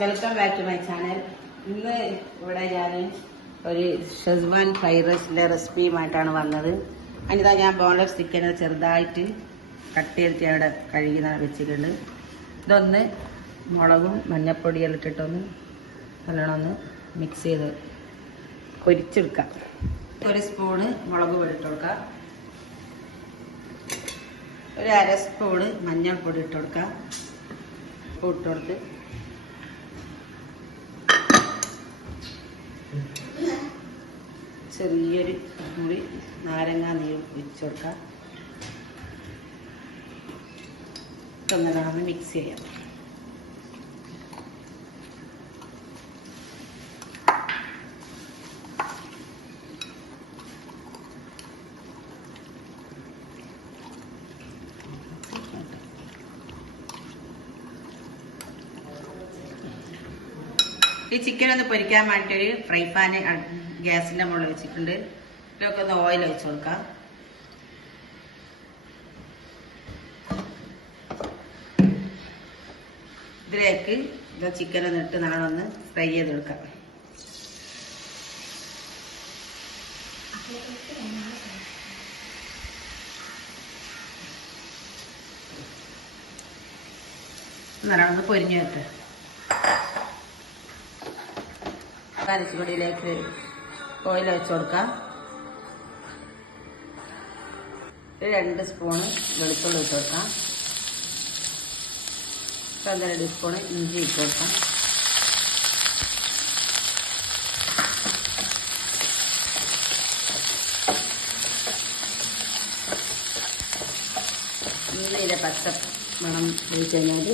Welcome back to my channel. ഇന്ന് ഇവിടെ ഞാൻ ഒരു ഷെസ്വാൻ ഫ്രൈഡ് റൈസിന്റെ റെസിപ്പിയുമായിട്ടാണ് വന്നത്. അതിനിതാ ഞാൻ ബോൺലെസ് ചിക്കൻ ചെറുതായിട്ട് കട്ട് ചെയ്തിട്ട് അവിടെ കഴുകി വെച്ചിട്ടുണ്ട്. ഇതൊന്ന് മുളകും മഞ്ഞപ്പൊടിയെല്ലാം ഇട്ടിട്ടൊന്ന് നല്ലോണം ഒന്ന് മിക്സ് ചെയ്ത് പൊരിച്ചെടുക്കാം. ഒരു സ്പൂണ് മുളക് പൊടി ഇട്ട് കൊടുക്കാം. ഒരു അര സ്പൂണ് മഞ്ഞൾപ്പൊടി ഇട്ട് കൊടുക്കാം. ഉപ്പ് ഇട്ട് കൊടുത്ത് ചെറിയൊരു മുറി നാരങ്ങ നീര് ഒഴിച്ചു കൊടുക്കാം. ഇതൊന്ന് മിക്സ് ചെയ്യാം. ഈ ചിക്കൻ ഒന്ന് പൊരിക്കാൻ വേണ്ടിട്ടൊരു ഫ്രൈ പാന് ഗ്യാസിന്റെ മുകളിൽ വെച്ചിട്ടുണ്ട്. ഇതിലൊക്കെ ഒന്ന് ഓയിൽ ഒഴിച്ചു കൊടുക്കാം. ഇതിലേക്ക് ഇത് ചിക്കൻ ഒന്ന് ഇട്ട് നല്ലോണം ഫ്രൈ ചെയ്തെടുക്കാം. നല്ലോണം പൊരിഞ്ഞു വെട്ട്. അരച്ചുപൊടിയിലേക്ക് ഓയിൽ വെച്ച് കൊടുക്കാം. 2 സ്പൂണ് വെളുത്തുള്ളി ഇട്ട് കൊടുക്കാം. 1-2 സ്പൂണ് ഇഞ്ചി ഇട്ട് കൊടുക്കാം. ഉള്ളിയിലെ പച്ച മണം ഒഴിച്ച് കഴിഞ്ഞാൽ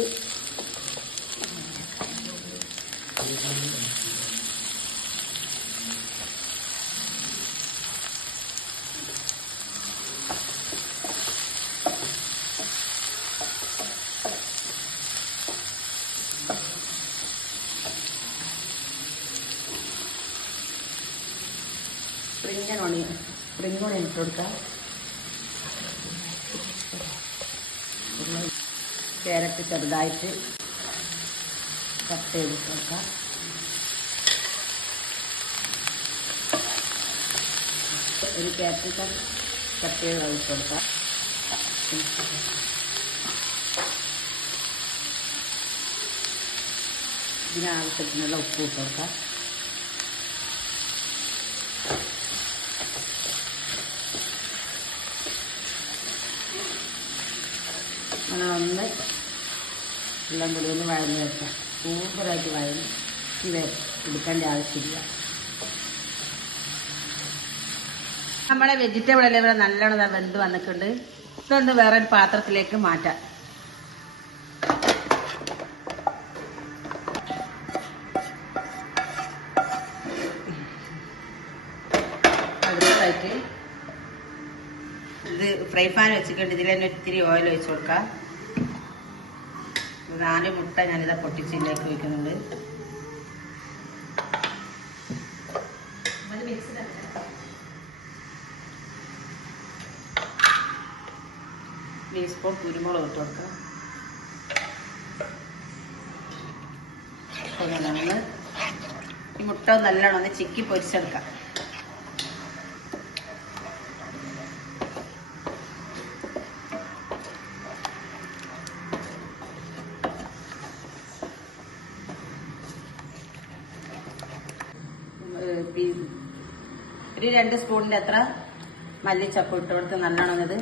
സ്പ്രിംഗ് ഓണിയൻ ഇട്ട് കൊടുക്കാം. ക്യാരറ്റ് ചെറുതായിട്ട് കട്ട് ചെയ്തിട്ട് കൊടുക്കാം. ഒരു ക്യാപ്സിക്കം കട്ട് ചെയ്ത് ഒഴിച്ച് കൊടുക്കാം. ഇതിനാവശ്യത്തിനുള്ള ഉപ്പ് ഇട്ട് കൊടുക്കാം. ഒന്ന് എല്ലാം കൂടി ഒന്ന് വഴഞ്ഞ് വെക്കാം. സൂപ്പറായിട്ട് വഴഞ്ഞ് ഇത് എടുക്കേണ്ട ആവശ്യമില്ല. നമ്മളെ വെജിറ്റബിൾ എല്ലാം ഇവിടെ നല്ലോണം വെന്ത് വന്നിട്ടുണ്ട്. ഇതൊന്ന് വേറൊരു പാത്രത്തിലേക്ക് മാറ്റാം. അടുത്തായിട്ട് ഇത് ഫ്രൈ പാൻ വെച്ചിട്ടുണ്ട്. ഇതിൽ തന്നെ ഇത്തിരി ഓയിൽ ഒഴിച്ചു കൊടുക്കാം. 4 മുട്ട ഞാനിതാ പൊട്ടിച്ചിലേക്ക് വയ്ക്കുന്നുണ്ട്. ടീസ്പൂൺ കുരുമുളക് ഇട്ട് കൊടുക്കാം. ഈ മുട്ട നല്ലോണം ഒന്ന് ചിക്കി പൊരിച്ചെടുക്കാം. ഒരു 2 സ്പൂണിന്റെ അത്ര മല്ലിച്ചപ്പ് ഇട്ട് കൊടുത്ത് നല്ലോണം ഇത്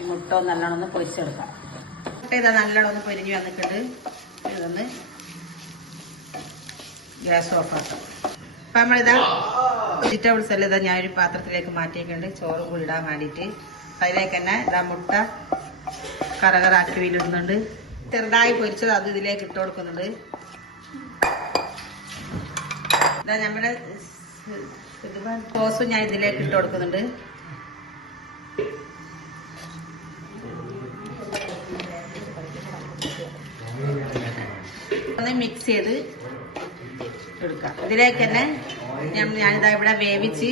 ഈ മുട്ട നല്ലോണം പൊരിച്ചെടുക്കാം. മുട്ട ഇതാ നല്ലോണം പൊരിഞ്ഞ് വന്നിട്ടുണ്ട്. ഇതൊന്ന് ഗ്യാസ് ഓഫ് ആക്കാം. അപ്പൊ നമ്മളിതാ വെജിറ്റബിൾസ് എല്ലാം ഇതാ ഞാനൊരു പാത്രത്തിലേക്ക് മാറ്റിയിട്ടുണ്ട്. ചോറും കൂടി ഇടാൻ വേണ്ടിയിട്ട് അതിലേക്ക് തന്നെ ഇതാ മുട്ട കറകറാക്കി ഇടുന്നുണ്ട്. ചെറുതായി പൊരിച്ചത് അത് ഇതിലേക്ക് ഇട്ട് കൊടുക്കുന്നുണ്ട്. ഇതാ നമ്മുടെ സോസും ഞാൻ ഇതിലേക്ക് ഇട്ട് കൊടുക്കുന്നുണ്ട്. ഒന്ന് മിക്സ് ചെയ്ത് എടുക്കാം. ഇതിലേക്ക് തന്നെ ഞാനിതാ ഇവിടെ വേവിച്ച്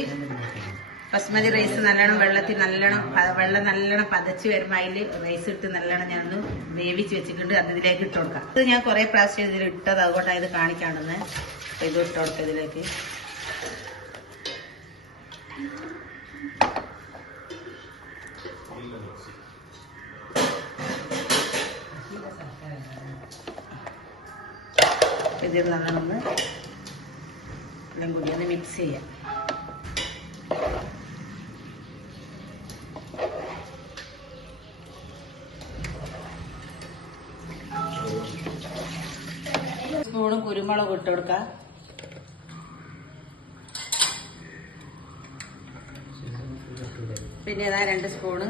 ബസ്മതി റൈസ് നല്ലോണം വെള്ളം നല്ലോണം പതച്ച് വരുമ്പോൾ അതിൽ റൈസ് ഇട്ട് നല്ലോണം ഞാനൊന്ന് വേവിച്ച് വെച്ചിട്ടുണ്ട്. അത് ഇതിലേക്ക് ഇട്ട് കൊടുക്കാം. ഇത് ഞാൻ കുറെ പ്രാവശ്യം ഇതിൽ ഇട്ടത്, അതുകൊണ്ടാണ് ഇത് കാണിക്കാണെന്ന്. അപ്പൊ ഇത് ഇട്ട് കൊടുക്കാം ഇതിലേക്ക്. ഇതിൽ നല്ലോണം എല്ലാം കൂടി ഒന്ന് മിക്സ് ചെയ്യാം. സ്പൂണും കുരുമുളക് ഇട്ട് കൊടുക്കാം. പിന്നെ ഇതാ 2 സ്പൂണ്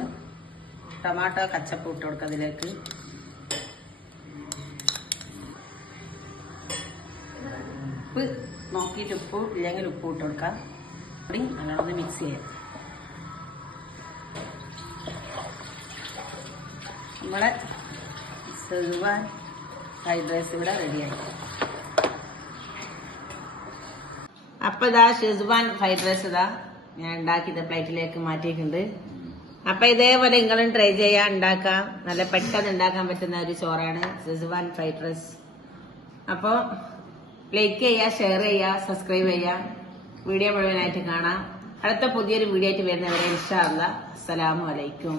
ടൊമാറ്റോ കച്ചപ്പ് ഇട്ട് കൊടുക്കാം അതിലേക്ക്. ഉപ്പ് നോക്കിയിട്ട് ഉപ്പ് ഇല്ലെങ്കിൽ ഉപ്പ് ഇട്ട് കൊടുക്കാം. കൂടി നല്ലോണം മിക്സ് ചെയ്യാം. നമ്മളെ ഷെസ്വാൻ ഫ്രൈഡ് റൈസ് ഇവിടെ റെഡിയായി. അപ്പൊ ഇതാ ഷെസ്വാൻ ഫ്രൈഡ് റൈസ് ഇതാ ഞാൻ ഉണ്ടാക്കിയത് പ്ലേറ്റിലേക്ക് മാറ്റിയിട്ടുണ്ട്. അപ്പൊ ഇതേപോലെ നിങ്ങളും ട്രൈ ചെയ്യാൻ ഉണ്ടാക്കാം. നല്ല പെട്ടെന്ന് ഉണ്ടാക്കാൻ പറ്റുന്ന ഒരു ചോറാണ് ഷെസ്വാൻ ഫ്രൈഡ് റൈസ്. അപ്പൊ ലൈക്ക് ചെയ്യുക, ഷെയർ ചെയ്യുക, സബ്സ്ക്രൈബ് ചെയ്യുക. വീഡിയോ മുഴുവനായിട്ട് കാണാം. അടുത്ത പുതിയൊരു വീഡിയോ ആയിട്ട് വരുന്നവരെ ഇൻഷാ അല്ലാഹ്. അസ്സലാമു അലൈക്കും.